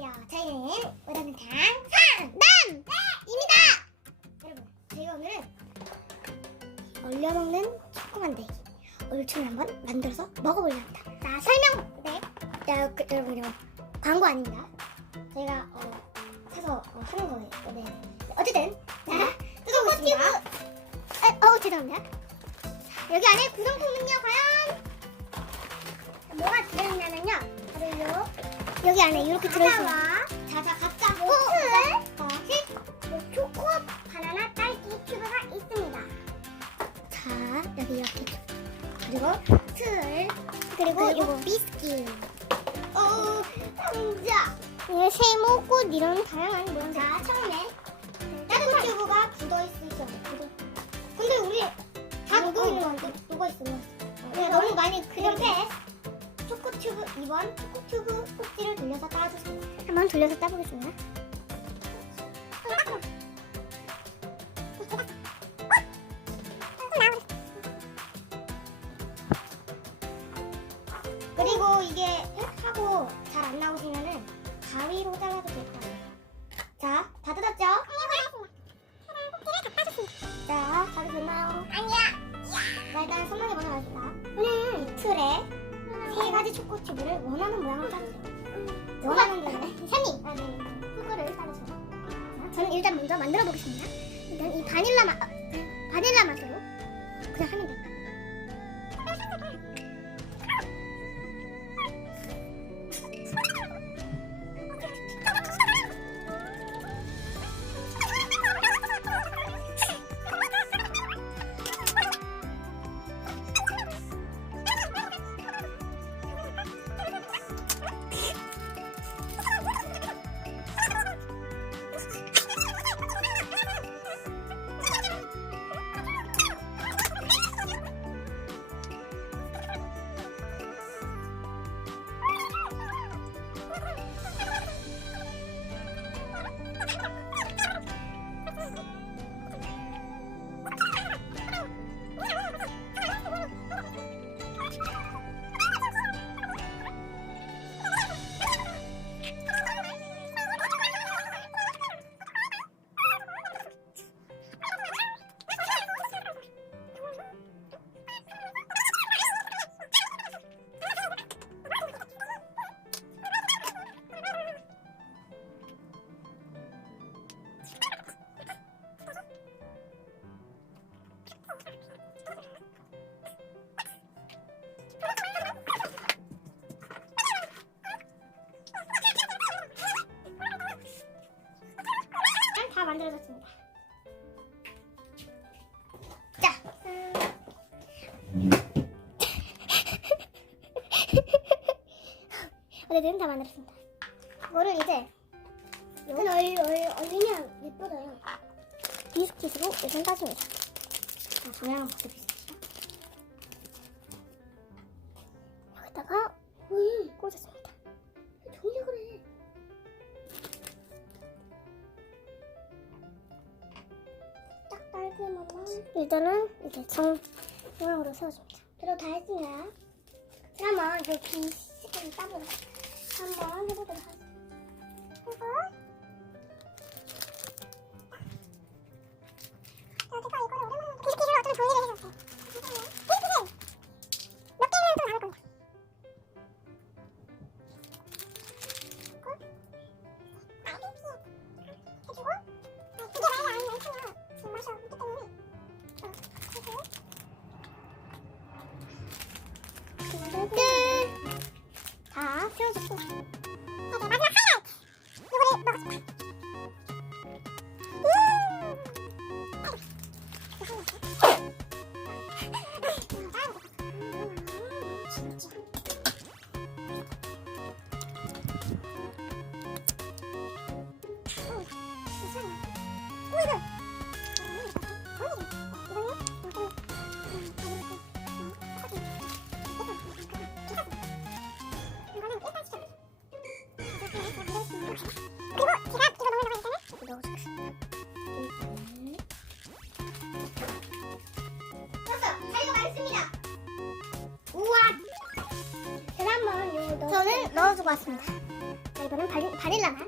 안녕하세요. 저희는 오다는탕 상남입니다. 여러분, 저희가 오늘은 얼려먹는 초코 만들기 얼춤을 한번 만들어서 먹어보려 합니다. 자, 설명 네. 자, 그, 여러분 이거 광고 아닙니다. 저희가 어, 사서 어, 하는 거예요. 네. 어쨌든 자, 뜯어보겠습니다. 아, 어, 죄송합니다. 자, 여기 안에 구성품은요, 과연 여기 안에 이렇게 들어있어요. 자자 가짜 모틀, 어, 뭐 초코, 바나나, 딸기 큐브가 있습니다. 자 여기 이렇게 그리고 틀 그리고 요거 비스킷. 어 상자. 예, 세모꽃 이런 다양한 모양. 자 처음에 딸기 큐브가 굳어. 굳어. 근데 우리 다 녹어 있는 건데 녹어 있어요. 네, 너무 많이 그냥 패 스. 초코튜브 2번 초코튜브 꼭지를 돌려서 따주세요. 한번 돌려서 따보겠습니다. 그리고 이게 하고 잘 안 나오시면은 가위로 잘라도 될 거예요. 자, 다 뜯었죠? 자, 다들 됐나요? 아니야. 자, 일단 설명해 보도록 하겠습니다. 오늘 이 틀에 세 가지 초코칩을 원하는 모양을 짜주세요. 원하는 대로. 샤님! 아, 네. 그거를 따주세요. 자, 저는 일단 먼저 만들어 보겠습니다. 일단 이 바닐라 맛, 아, 바닐라 맛으로 그냥 하면 돼요. 어쨌든 다 만들었습니다. 이거를 이제 이건 얼, 얼, 얼리면 예뻐져요. 비스킷으로 일단 따줍니다. 자, 방향은 밖에 비스킷이요. 여기다가 음, 꽂았습니다. 종이가 그래. 딱 딸기만만 일단은 이렇게 정 모양으로 세워줍니다. 그리고 다 했습니다. 그러면 여기 시간 따보러 한번 해보도록 하겠습니다. 그리고 고 왔습니다. 자, 이번엔 바닐, 바닐라 맛.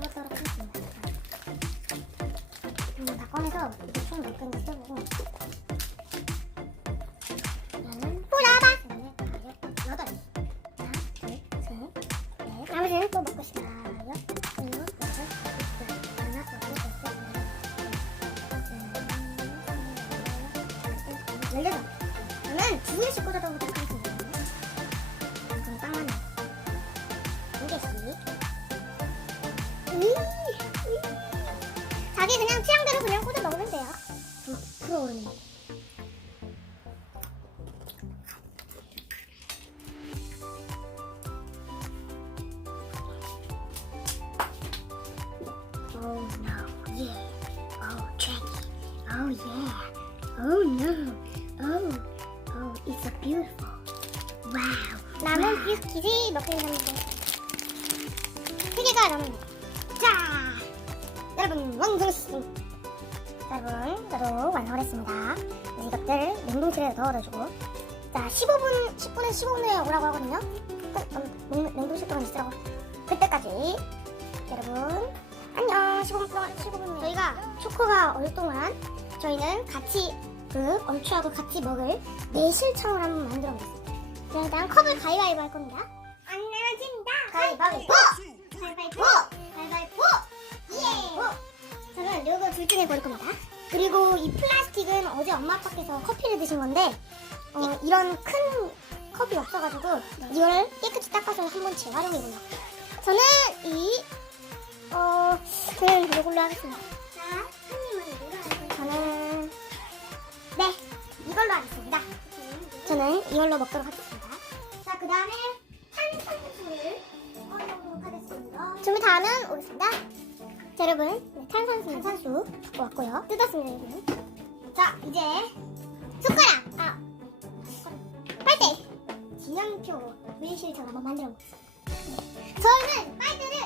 14장 저는 두 개씩 꽂아서 보도록 하겠습니다 그럼 빵만 두 개씩 자기 그냥 취향대로 그냥 꽂아 먹으면 돼요 불어오르네 Oh no, yeah. Oh, Jackie. Oh yeah. Oh no. Oh, oh, it's a beautiful. Wow. 남은 비스킷이 몇 개나 남는데? 세 개가 남았네. 자, 여러분 완성했습니다. 여러분, 저도 완성을 했습니다. 이제 이것들 냉동실에 넣어가지고 자, 15분, 10분에서 15분 후에 오라고 하거든요. 끝, 음, 냉- 냉동실 동안 있으라고. 그때까지 여러분 안녕 15분 동안 15분 후에 저희가 초코가 올 동안 저희는 같이 그 얼추하고 같이 먹을 매실청을 한번 만들어 보겠습니다. 자, 일단 컵을 가위바위보 할 겁니다. 안 내려진다. 가위바위보! 가위바위보! 가위바위보! 예! 저는 요거 둘 중에 고를 겁니다. 그리고 이 플라스틱은 어제 엄마 아빠께서 커피를 드신 건데 어, 이런 큰 컵이 없어가지고 이걸 깨끗이 닦아서 한번 재활용해 보려고 저는 이 어, 저는 이걸로 하겠습니다. 자, 이걸로 하겠습니다. 저는 이걸로 먹도록 하겠습니다. 자, 그 다음에 탄산수를 꺼내도록 하겠습니다. 준비 다 하면 오겠습니다. 자, 여러분, 네, 탄산수, 탄산수 갖고 왔고요. 뜯었습니다, 여러분. 자, 이제 숟가락, 아, 숟가락. 빨대, 기념표 매실청 한번 만들어 보겠습니다. 저는 빨대를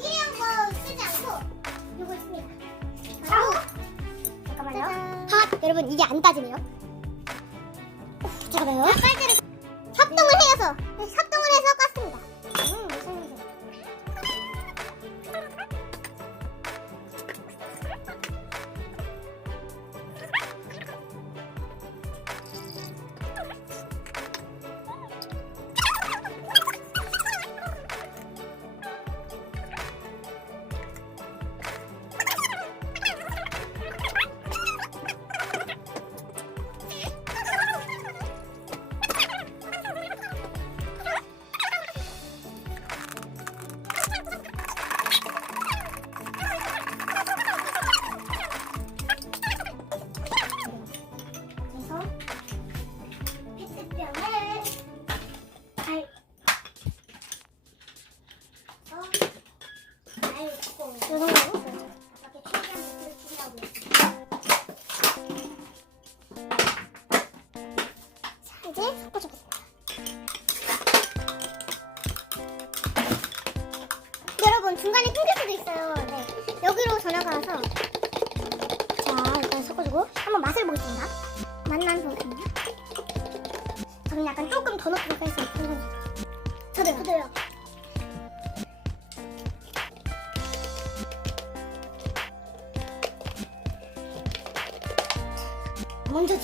일회용 거 쓰지 않고 이걸 씁니다. 바로 잠깐만요. 핫 여러분 이게 안 따지네요. 잠깐만요. 협동을 해서 협동을 해서 깠습니다. 저는 약간 조금 더 넣고 있는 저도요. 저도요. 먼저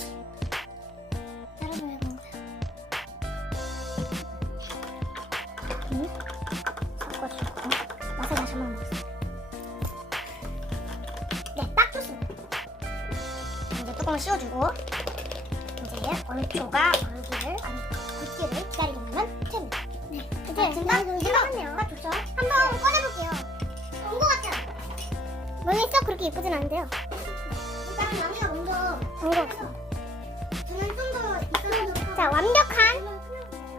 이제 얼초가 얼기를 굵기를 기다리기만 됩니다. 네. 이제 진짜 들어갔네요. 아 좋죠. 한번 꺼내볼게요. 온것 같아요. 모르겠어 그렇게 예쁘진 않은데요. 일단 양이가 먼저 엉거서 저는 좀더 있어서 자 완벽한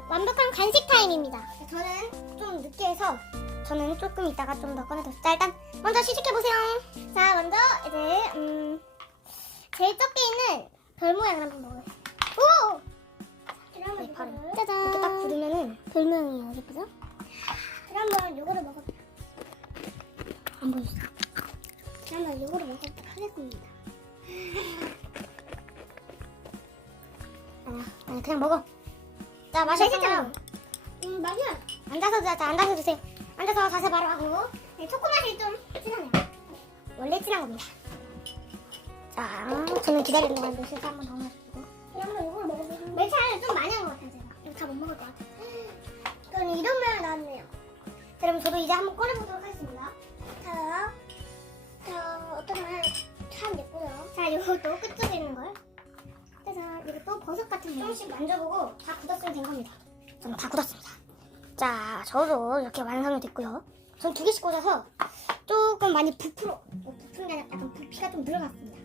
완벽한 간식 타임입니다. 저는 좀 늦게 해서 저는 조금 이따가 좀 더 꺼내도록. 자 일단 먼저 시식해 보세요. 자 먼저 이제 음 제일 적게 있는 별 모양을 한번. 오! 네, 바로 짜잔 이렇게 딱 굳으면은 별 모양이에요. 예쁘죠? 그러면 요거를 먹어볼게요. 안 보이시죠? 그러면 요거를 먹어보도록 하겠습니다. 아니야, 아니 그냥 먹어. 자 마시잖아요. 음 맛이야. 앉아서 자, 자 앉아서 드세요. 앉아서 자세 바로 하고 네, 초코 맛이 좀 진하네요. 원래 진한 겁니다. 자, 저는 기다리는 동안 매실 한번 더 넣어주고. 다 못 먹을 것 같아요. 그럼 이런 모양 나왔네요. 자, 그럼 저도 이제 한번 꺼내보도록 하겠습니다. 자, 자, 어떤 모양 참 예쁘죠? 자, 이것도 끝쪽에 있는 걸. 짜잔, 이것도 버섯 같은 거 조금씩 만져보고 다 굳었으면 된 겁니다. 저는 다 굳었습니다. 자, 저도 이렇게 완성이 됐고요. 전 두 개씩 꽂아서 조금 많이 부풀어, 뭐 부푼 게 아니라 약간 부피가 좀 늘어났습니다.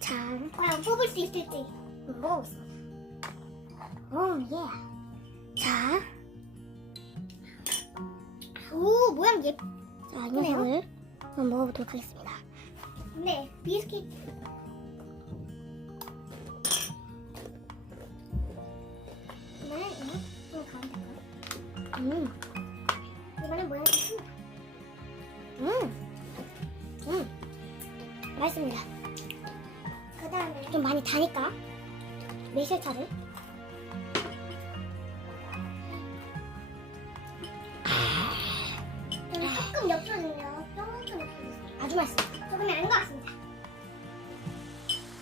자, 과연 뽑을 수 있을지 먹어보겠습니다. 오, 예. 자. 오, 모양 예쁘. 자, 이 녀석을 한번 먹어보도록 하겠습니다. 네, 비스킷. 이번엔 이거 좀 가운데 거. 음. 이번엔 모양이 좀 큽니다. 음. 음. 맛있습니다. 그 다음에 좀 많이 다니까 매실차를 조금 엽서는요? 조금 엽서있어요? 아주 맛있어요. 조금이 아닌 것 같습니다.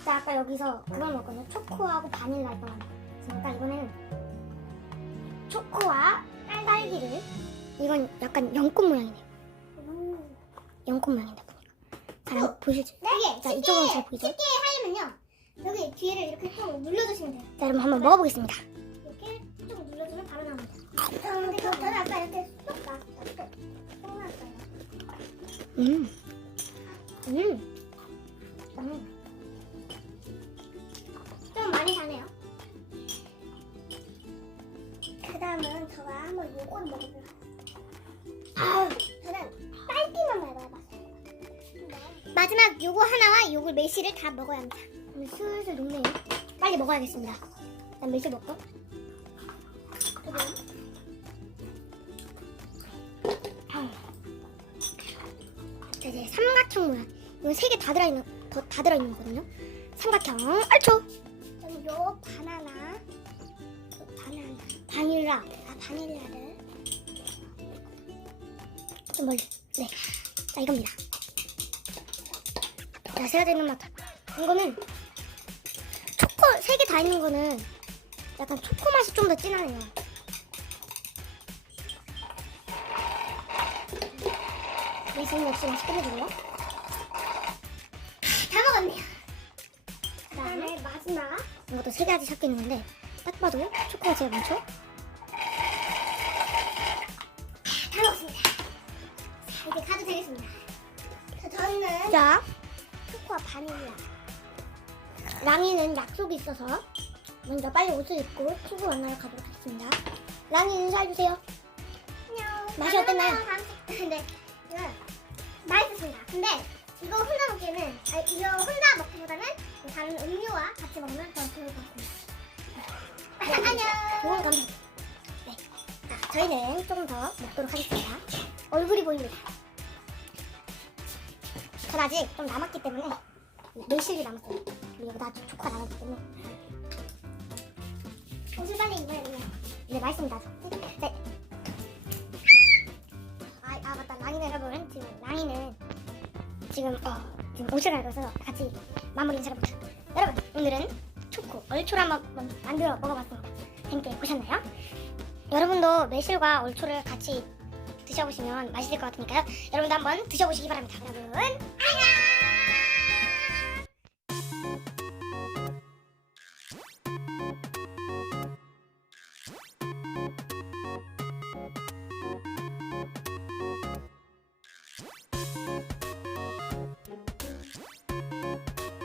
자 아까 여기서 그걸 먹었거든요. 초코하고 바닐라 했던 거 그러니까 이번에는 초코와 딸기를 이건 약간 연꽃 모양이네요. 연꽃 모양인데 보니까. 잘 안 보이시죠? 네. 자 이쪽은 잘 보이죠? 쉽게 하려면요 여기 뒤에를 이렇게 좀 눌러주시면 돼요 자 그럼 한번 먹어보겠습니다 이렇게 좀 눌러주면 바로 나옵니다 근데 저는 아까 이렇게 쏙 나왔어요 쏙 나왔어요 음. 음. 음. 좀 많이 다네요 그 다음은 저가 한번 요거를 먹어볼게요 아, 저는 딸기만 먹어봤어요 마지막 요거 하나와 요거 매실을 다 먹어야 합니다. 오늘 슬슬 녹네요. 빨리 먹어야겠습니다. 일단 매실 먹고. 자, 이제 삼각형 모양. 이건 세 개 다 들어있는 더, 다 들어있는 거거든요. 삼각형 얼초. 저는 요 바나나, 요 바나나, 바닐라, 아 바닐라를 좀 멀리. 네, 자 이겁니다. 자, 세가 되는 맛. 이거는 세 개 다 있는 거는 약간 초코 맛이 좀 더 진하네요. 예수님 역시 맛있게 해주고요. 다 먹었네요. 그다음에 마지막 이것도 세 가지 섞여 있는데 딱 봐도 초코가 제일 많죠? 다 먹었습니다. 자, 이제 가도 되겠습니다. 자, 저는 자. 초코와 바닐라. 랑이는 약속이 있어서 먼저 빨리 옷을 입고 친구 만나러 가도록 하겠습니다. 랑이 인사해주세요. 안녕. 맛이 어땠나요? 근데 이거 맛있었습니다. 근데 이거 혼자 먹기에는 아, 이거 혼자 먹기보다는 다른 음료와 같이 먹으면 더 좋을 것 같습니다. 안녕. 좋은 감사. 네. 자, 저희는 조금 더 먹도록 하겠습니다. 얼굴이 보입니다. 전 아직 좀 남았기 때문에 매실이 남았어요. 그리고 여기다 초코가 남았기 때문에 옷을 빨리 입어야 돼요. 네, 맛있습니다. 네. 아, 아 맞다. 랑이는 여러분 지금 랑이는 지금 어 지금 옷을 갈아서 같이 마무리 인사를 못해요. 여러분 오늘은 초코 얼초를 한번 만들어 먹어봤습니다. 재밌게 보셨나요? 여러분도 매실과 얼초를 같이 드셔보시면 맛있을 것 같으니까요. 여러분도 한번 드셔보시기 바랍니다. 여러분 안녕.